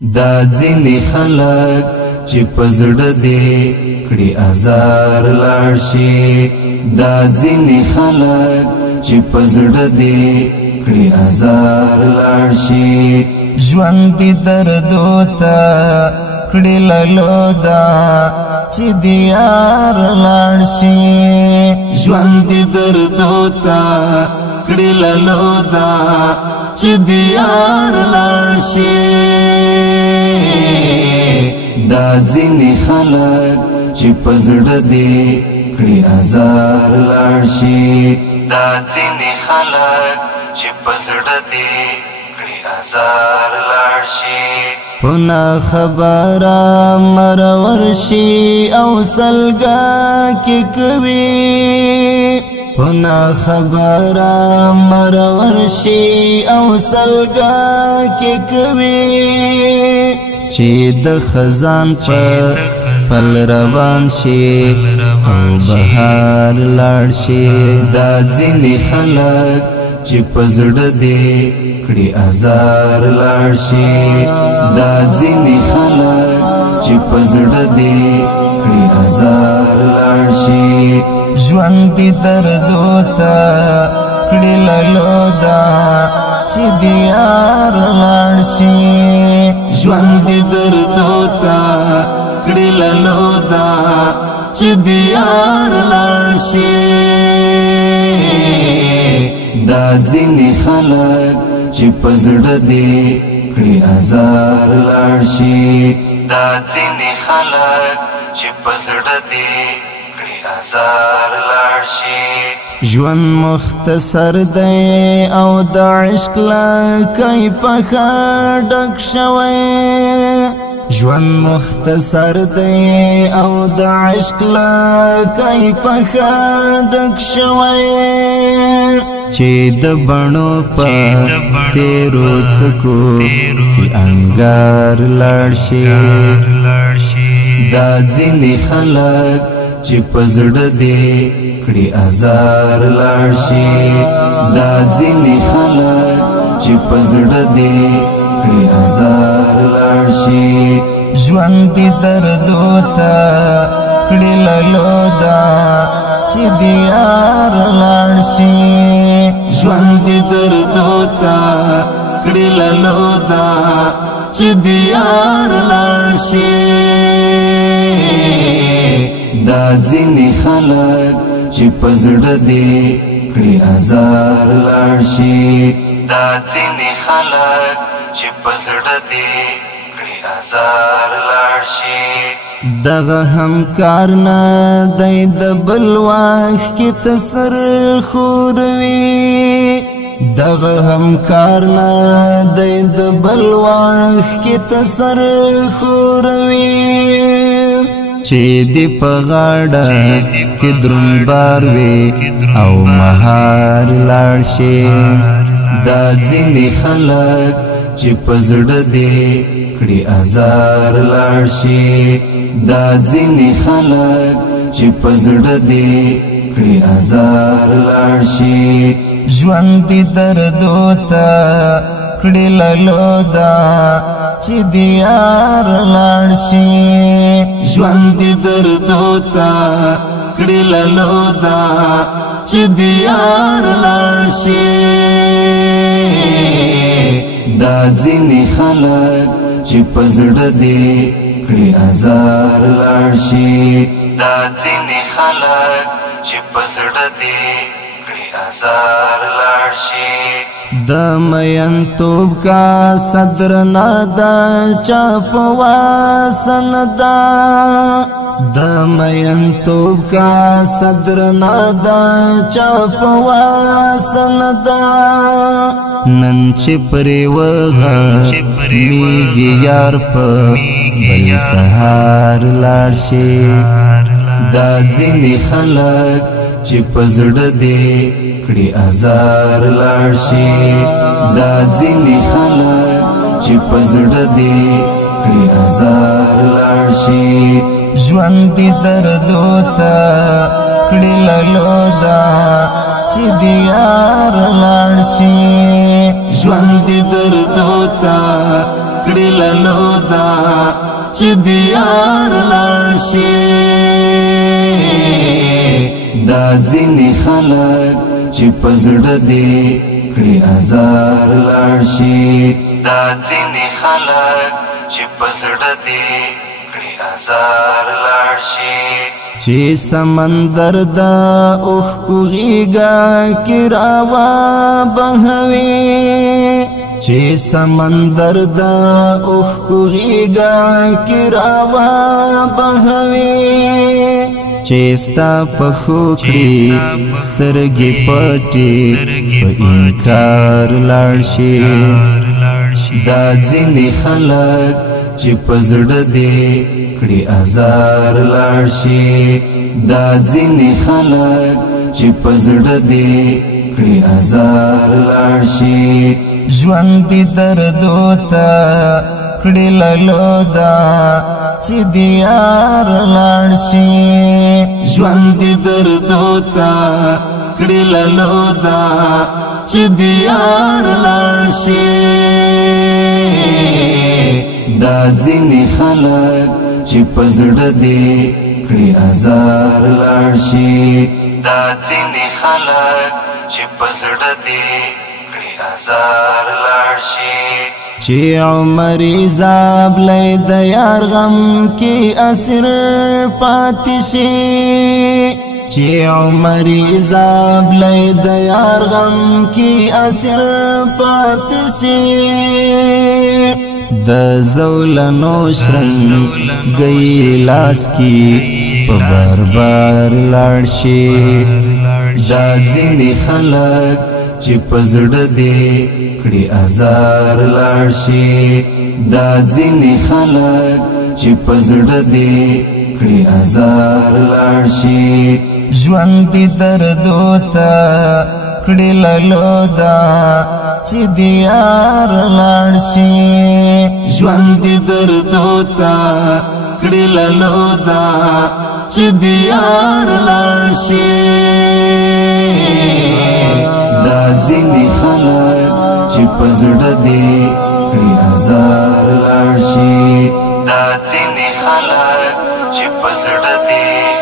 دا ځینې خلک چې په زړه دې کړي ازار لاړ شي دا ځینې خلک چې په زړه دې کړي ازار لاړ شي ژوند دې دردو ته کړي لالو دا چې دې یار لاړ شي ژوند دې دردو ته کړي لالو دا چې دې یار لاړ شي دا ځینې خلک چې په زړه دې کړي ازار لاړ شي دا ځینې خلک چې په زړه دې کړي ازار لاړ شي په نا خبره مرور شي او سلګا کې کوي په نا خبره مرور شي او سلګا کې کوي چې د خزان په پل روان شي او بهار لاړ شي دا ځینې خلک چې په زړه دې کړي ازار لاړ شي دا ځینې خلک چې په زړه دې کړي ازار لاړ شي ژوند دې دردو ته کړي لالو دا چې دې یار لاړ شي ژوند دې دردو ته کړي لالو دا چې دې یار لاړ شي دا ځینې خلک چې په زړه دې کړي ازار لاړ شي دا ځینې خلک چې په زړه دې کړي ازار لاړ شي ژوند مختصر دی او د عشق له کیفه ښه ډک شوی ژوند مختصر دی او د عشق له کیفه ښه ډک شوی چې د بڼو په تیرو څکو کې انګار لاړ شي دا ځینې خلک چې په زړه دې کړي ازار لاړ شي دا ځینې خلک چې په زړه دې کړي ازار لاړ شي ژوند دې دردو ته کړي لالو دا چې دې یار لاړ شي ژوند دې دردو ته کړي لالو دا چې دې یار لاړ شي دا ځینې خلک چې په زړه دې کړي ازار لاړ شي دا ځینې خلک چې په زړه دې کړي ازار لاړ شي دغه همکار نه دی د بل وخت کې تسر خوروي دغه همکار نه دی د بل وخت کې تسر خوروي چې دې په غاړه کې دروند بار وي او مهار لاړ شي دا ځینې خلک چې په زړه دې کړي ازار لاړ شي دا ځینې خلک چې په زړه دې کړي ازار لاړ شي ژوند دې دردو ته کړي لالو دا چې دې یار لاړ شي ژوند دې دردو ته کړي لالو دا چې دې یار لاړ شي دا ځینې خلک چې په زړه دې کړي ازار لاړ شي دا ځینې خلک چې په زړه دې کړي ازار لاړ شي د مین توب کا صدر نادا چا په واسن دا د مین توب کا صدر نادا چا په واسن دا نن چې پرې وغه میږي یار په بل سهار لاړ شي دا ځینې خلک چې په زړه دې کړي ازار لاړ شي دا ځینې خلک چې په زړه دې کړي ازار لاړ شي ژوند دې دردو ته کړي لالو دا چې دې یار لاړ شي ژوند دې دردو ته کړي لالو دا چې دیار لاړ شي دا ځینې خلک چې په زړه دې کړي ازار لاړ شي دا ځینې خلک چې په زړه دې کړي ازار لاړ شي چې سمندر دا اوښکو غېږه کې راوا بهوي چې سمندر دا اوښکو غېږه کې راوا بهوي چې ستا پښو کړي سترګې پټې په انکار لاړ شي دا ځینې خلک چې په زړه دې کړي ازار لاړ شي دا ځینې خلک چې په زړه دې کړي ازار لاړ شي ژوند دې دردو ته کړي لالو دا چې دیار لاړ شي ژوند دې دردو ته کړي لالو دا چې دیار لاړ شي دا ځینې خلک چې په زړه دې کړي ازار لاړ شي دا ځینې خلک چې په زړه دې کړي ازار لاړ شي چې عمر زاب لې د یار غم کې اسیر پاتې شي چې عمر زاب لې د یار غم کې اسیر پاتې شي د زولنو شرنګ گئی لاس کی په بار بار لاړ شي دا ځینې خلک چې په زړه دې کړي ازار لاړ شي دا ځینې خلک چې په زړه دې کړي ازار لاړ شي ژوند دې دردو ته کړي لالو دا چې دیار لاړ شي ژوند دې دردو ته کړي لالو دا چې دیار لاړ شي دا ځینې خلک چې په زړه دې کړي ازار لاړ شي دا ځینې خلک چې په زړه دې